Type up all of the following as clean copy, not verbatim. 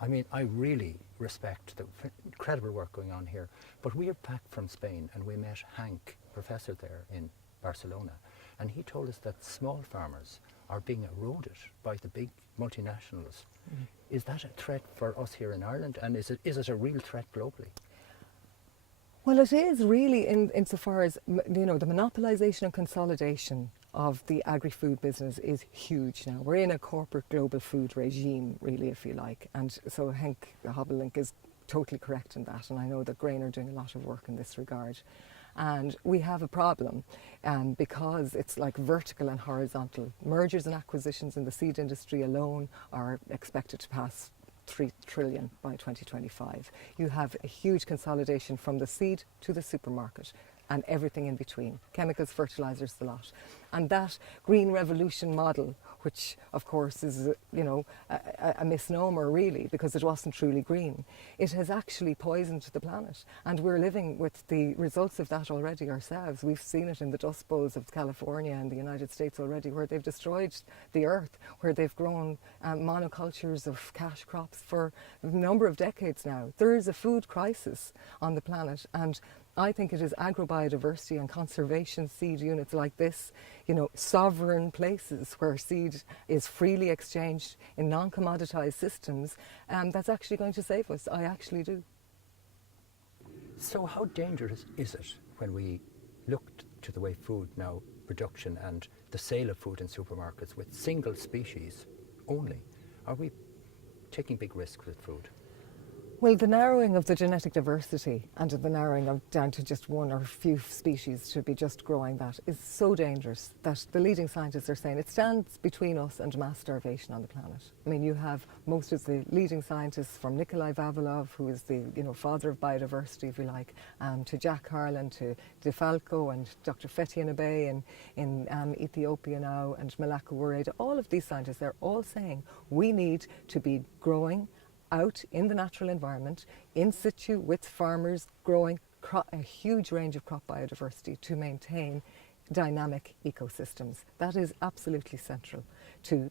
I mean, I really respect the incredible work going on here. But we are back from Spain and we met Hank, professor there in Barcelona, and he told us that small farmers are being eroded by the big multinationals. Mm. Is that a threat for us here in Ireland, and is it a real threat globally? Well, it is really insofar as, you know, the monopolisation and consolidation of the agri-food business is huge now. We're in a corporate global food regime, really, if you like. And so Henk Hobbelink is totally correct in that. And I know that Grain are doing a lot of work in this regard. And we have a problem because it's like vertical and horizontal. Mergers and acquisitions in the seed industry alone are expected to pass 3 trillion by 2025. You have a huge consolidation from the seed to the supermarket and everything in between, chemicals, fertilizers, the lot. And that green revolution model, which of course is a misnomer really, because it wasn't truly green, it has actually poisoned the planet, and we're living with the results of that already ourselves. We've seen it in the dust bowls of California and the United States already, where they've destroyed the earth, where they've grown monocultures of cash crops for a number of decades now. There is a food crisis on the planet, and I think it is agrobiodiversity and conservation seed units like this, you know, sovereign places where seed is freely exchanged in non-commoditized systems, that's actually going to save us. I actually do. So how dangerous is it when we look to the way food now, production and the sale of food in supermarkets with single species only? Are we taking big risks with food? Well, the narrowing of the genetic diversity and the narrowing of down to just one or a few species to be just growing that is so dangerous that the leading scientists are saying it stands between us and mass starvation on the planet. I mean, you have most of the leading scientists, from Nikolai Vavilov, who is the father of biodiversity, if you like, to Jack Harlan, to De Falco, and Dr. Fethian Abe in Ethiopia now, and Malaka Woreda. All of these scientists, they're all saying we need to be growing out in the natural environment, in situ with farmers, growing a huge range of crop biodiversity to maintain dynamic ecosystems. That is absolutely central to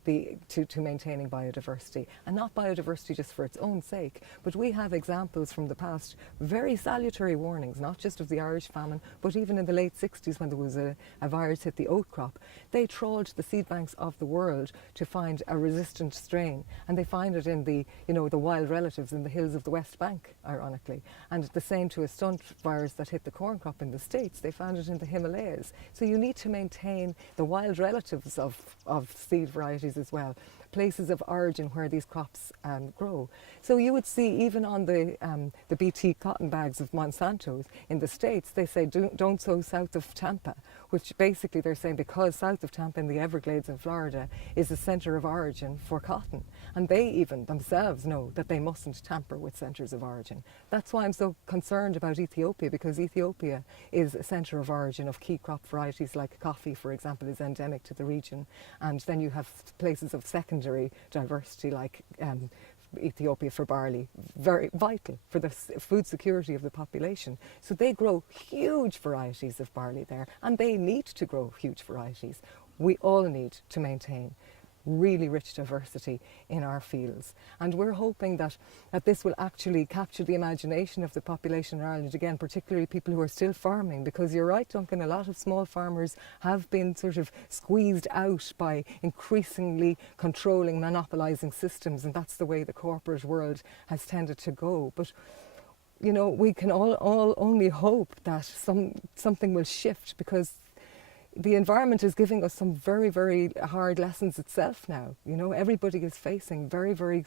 maintaining biodiversity, and not biodiversity just for its own sake, but we have examples from the past, very salutary warnings, not just of the Irish famine, but even in the late 60s when there was a virus hit the oat crop. They trawled the seed banks of the world to find a resistant strain, and they find it in the wild relatives in the hills of the West Bank, ironically. And the same to a stunt virus that hit the corn crop in the States. They found it in the Himalayas. So you need to maintain the wild relatives of seed varieties as well, places of origin where these crops grow. So you would see even on the BT cotton bags of Monsanto's in the States, they say don't sow south of Tampa, which basically they're saying because south of Tampa in the Everglades in Florida is the centre of origin for cotton. And they even themselves know that they mustn't tamper with centres of origin. That's why I'm so concerned about Ethiopia, because Ethiopia is a centre of origin of key crop varieties like coffee, for example, is endemic to the region. And then you have places of secondary diversity like Ethiopia for barley, very vital for the food security of the population. So they grow huge varieties of barley there, and they need to grow huge varieties. We all need to maintain really rich diversity in our fields, and we're hoping that this will actually capture the imagination of the population in Ireland again, particularly people who are still farming, because you're right, Duncan, a lot of small farmers have been sort of squeezed out by increasingly controlling, monopolising systems, and that's the way the corporate world has tended to go. But you know, we can all only hope that something will shift, because the environment is giving us some very, very hard lessons itself now. You know, everybody is facing very, very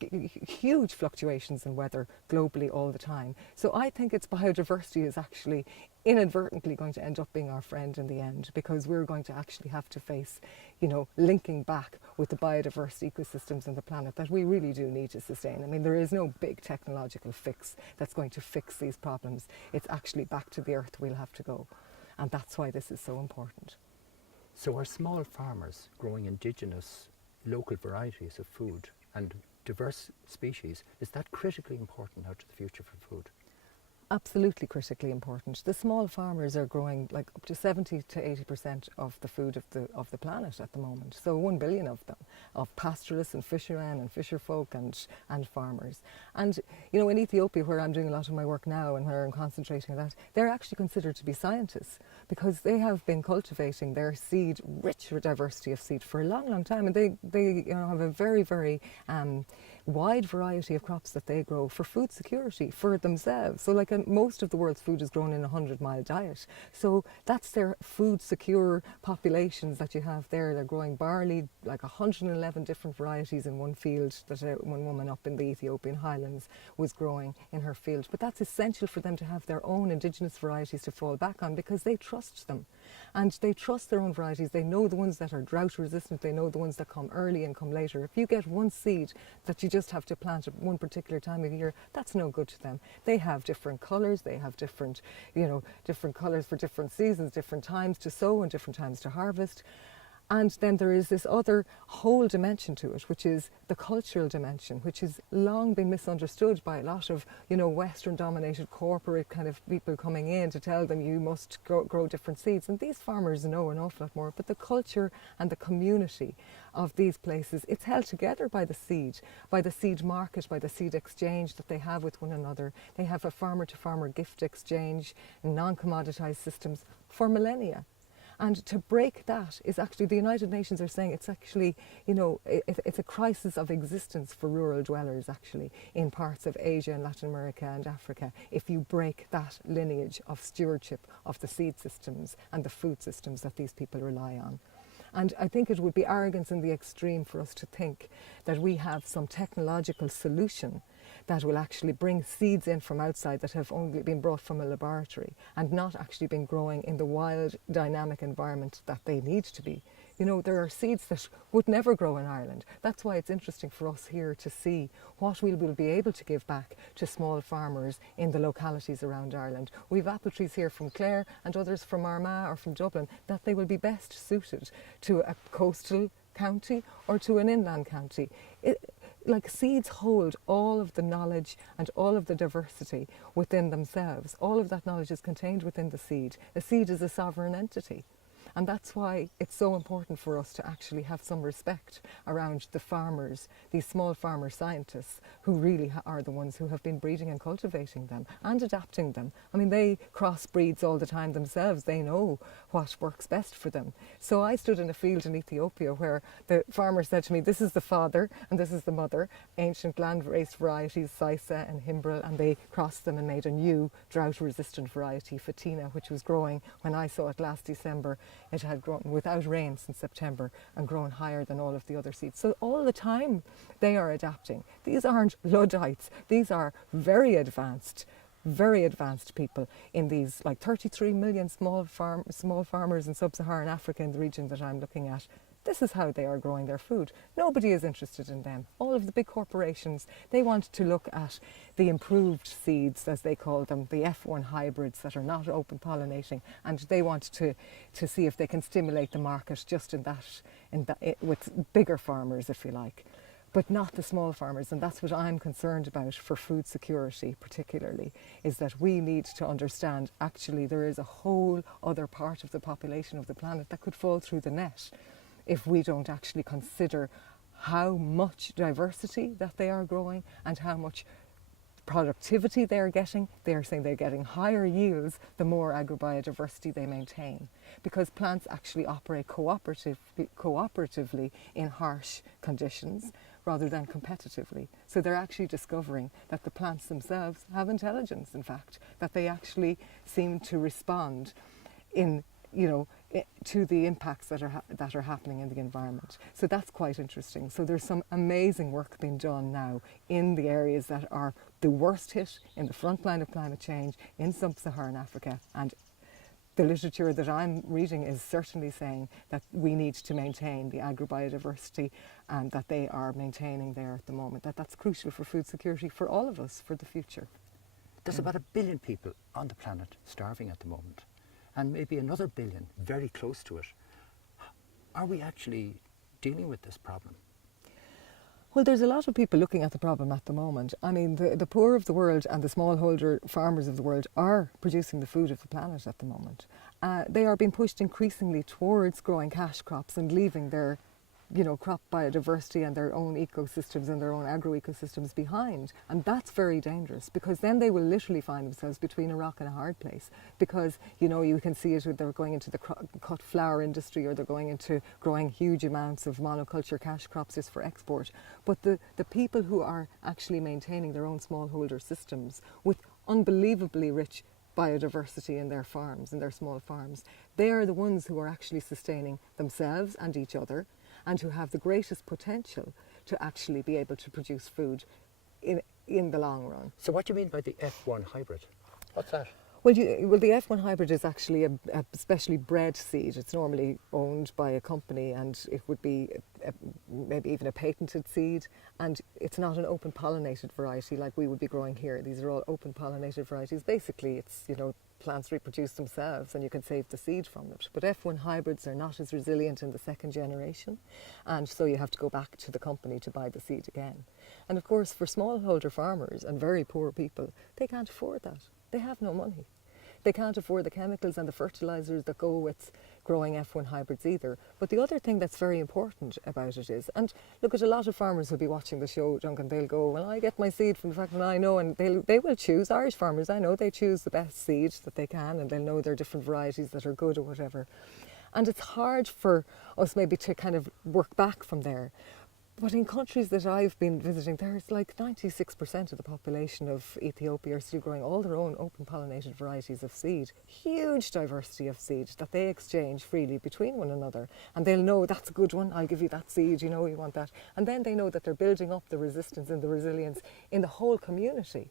huge fluctuations in weather globally all the time. So I think its biodiversity is actually inadvertently going to end up being our friend in the end, because we're going to actually have to face, you know, linking back with the biodiverse ecosystems on the planet that we really do need to sustain. I mean, there is no big technological fix that's going to fix these problems. It's actually back to the earth we'll have to go. And that's why this is so important. So are small farmers growing indigenous local varieties of food and diverse species, is that critically important now to the future for food? absolutely critically important. The small farmers are growing like up to 70 to 80% of the food of the planet at the moment. So 1 billion of them, of pastoralists and fishermen and fisherfolk and farmers. And you know, in Ethiopia, where I'm doing a lot of my work now and where I'm concentrating on that, they're actually considered to be scientists because they have been cultivating their seed, rich diversity of seed for a long, long time, and they you know, have a very, very wide variety of crops that they grow for food security for themselves. So like most of the world's food is grown in a 100-mile diet. So that's their food secure populations that you have there. They're growing barley, like 111 different varieties in one field that one woman up in the Ethiopian highlands was growing in her field. But that's essential for them to have their own indigenous varieties to fall back on because they trust them. And they trust their own varieties. They know the ones that are drought resistant. They know the ones that come early and come later. If you get one seed that you just have to plant at one particular time of year, that's no good to them. They have different colours. They have different, you know, different colours for different seasons, different times to sow and different times to harvest. And then there is this other whole dimension to it, which is the cultural dimension, which has long been misunderstood by a lot of, you know, Western-dominated corporate kind of people coming in to tell them you must grow different seeds. And these farmers know an awful lot more. But the culture and the community of these places, it's held together by the seed market, by the seed exchange that they have with one another. They have a farmer-to-farmer gift exchange and non-commoditized systems for millennia. And to break that is actually, the United Nations are saying it's actually, you know, it's a crisis of existence for rural dwellers actually in parts of Asia and Latin America and Africa if you break that lineage of stewardship of the seed systems and the food systems that these people rely on. And I think it would be arrogance in the extreme for us to think that we have some technological solution that will actually bring seeds in from outside that have only been brought from a laboratory and not actually been growing in the wild, dynamic environment that they need to be. You know, there are seeds that would never grow in Ireland. That's why it's interesting for us here to see what we will be able to give back to small farmers in the localities around Ireland. We've apple trees here from Clare and others from Armagh or from Dublin that they will be best suited to a coastal county or to an inland county. Like seeds hold all of the knowledge and all of the diversity within themselves. All of that knowledge is contained within the seed. A seed is a sovereign entity. And that's why it's so important for us to actually have some respect around the farmers, these small farmer scientists who really are the ones who have been breeding and cultivating them and adapting them. I mean, they crossbreeds all the time themselves. They know what works best for them. So I stood in a field in Ethiopia where the farmer said to me, this is the father and this is the mother, ancient land-raised varieties, Sisa and Himbrel, and they crossed them and made a new drought-resistant variety, Fatina, which was growing when I saw it last December. It had grown without rain since September and grown higher than all of the other seeds. So all the time they are adapting. These aren't Luddites. These are very advanced people in these like 33 million small farmers in sub-Saharan Africa in the region that I'm looking at. This is how they are growing their food. Nobody is interested in them. All of the big corporations, they want to look at the improved seeds, as they call them, the F1 hybrids that are not open pollinating, and they want to see if they can stimulate the market just with bigger farmers, if you like, but not the small farmers. And that's what I'm concerned about for food security particularly, is that we need to understand actually there is a whole other part of the population of the planet that could fall through the net if we don't actually consider how much diversity that they are growing and how much productivity they are getting. They are saying they're getting higher yields the more agrobiodiversity they maintain, because plants actually operate cooperatively in harsh conditions rather than competitively. So they're actually discovering that the plants themselves have intelligence, in fact, that they actually seem to respond to the impacts that are happening in the environment. So that's quite interesting. So there's some amazing work being done now in the areas that are the worst hit in the front line of climate change in sub-Saharan Africa, and the literature that I'm reading is certainly saying that we need to maintain the agrobiodiversity and that they are maintaining there at the moment, that's crucial for food security for all of us for the future. There's about 1 billion people on the planet starving at the moment, and maybe another billion very close to it. Are we actually dealing with this problem? Well, there's a lot of people looking at the problem at the moment. I mean, the poor of the world and the smallholder farmers of the world are producing the food of the planet at the moment. They are being pushed increasingly towards growing cash crops and leaving their crop biodiversity and their own ecosystems and their own agro-ecosystems behind. And that's very dangerous, because then they will literally find themselves between a rock and a hard place, because, you can see it when they're going into the cut flour industry, or they're going into growing huge amounts of monoculture cash crops just for export. But the people who are actually maintaining their own smallholder systems with unbelievably rich biodiversity in their farms, in their small farms, they are the ones who are actually sustaining themselves and each other, and who have the greatest potential to actually be able to produce food in the long run. So what do you mean by the F1 hybrid? What's that? Well, the F1 hybrid is actually a specially bred seed. It's normally owned by a company, and it would be maybe even a patented seed. And it's not an open pollinated variety like we would be growing here. These are all open pollinated varieties. Basically, it's, plants reproduce themselves and you can save the seed from it. But F1 hybrids are not as resilient in the second generation, and so you have to go back to the company to buy the seed again. And of course, for smallholder farmers and very poor people, they can't afford that. They have no money. They can't afford the chemicals and the fertilisers that go with growing F1 hybrids either. But the other thing that's very important about it is, and look, at a lot of farmers who'll be watching the show, Duncan, they'll go, well, I get my seed from the factory, and I know, and they will choose, Irish farmers, I know, they choose the best seed that they can, and they'll know there are different varieties that are good or whatever. And it's hard for us maybe to kind of work back from there. But in countries that I've been visiting, there's like 96% of the population of Ethiopia are still growing all their own open pollinated varieties of seed. Huge diversity of seed that they exchange freely between one another. And they'll know, that's a good one, I'll give you that seed, you want that. And then they know that they're building up the resistance and the resilience in the whole community.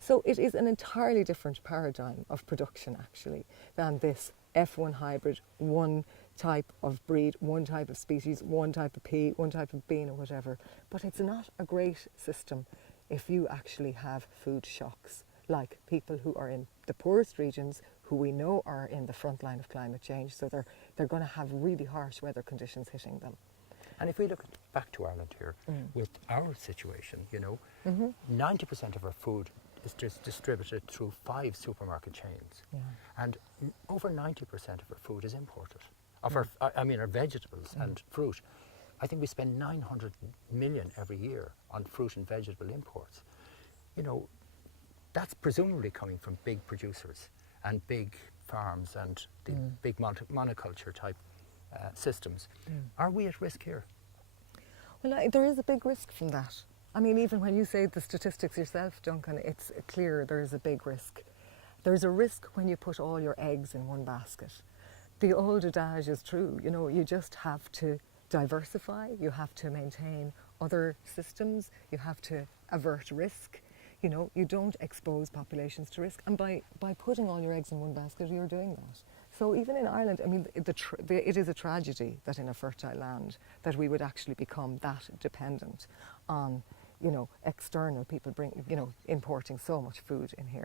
So it is an entirely different paradigm of production, actually, than this F1 hybrid, one type of breed, one type of species, one type of pea, one type of bean or whatever. But it's not a great system if you actually have food shocks, like people who are in the poorest regions, who we know are in the front line of climate change. So they're going to have really harsh weather conditions hitting them. And if we look back to Ireland here, with our situation, 90% of our food is just distributed through 5 supermarket chains. Yeah. And over 90% of our food is imported. Our vegetables and fruit. I think we spend 900 million every year on fruit and vegetable imports. That's presumably coming from big producers and big farms and the big monoculture type systems. Are we at risk here? Well, there is a big risk from that. I mean, even when you say the statistics yourself, Duncan, it's clear there is a big risk. There's a risk when you put all your eggs in one basket. The old adage is true, you just have to diversify, you have to maintain other systems, you have to avert risk, you don't expose populations to risk. And by putting all your eggs in one basket, you're doing that. So even in Ireland, I mean, it is a tragedy that in a fertile land that we would actually become that dependent on, external people importing so much food in here.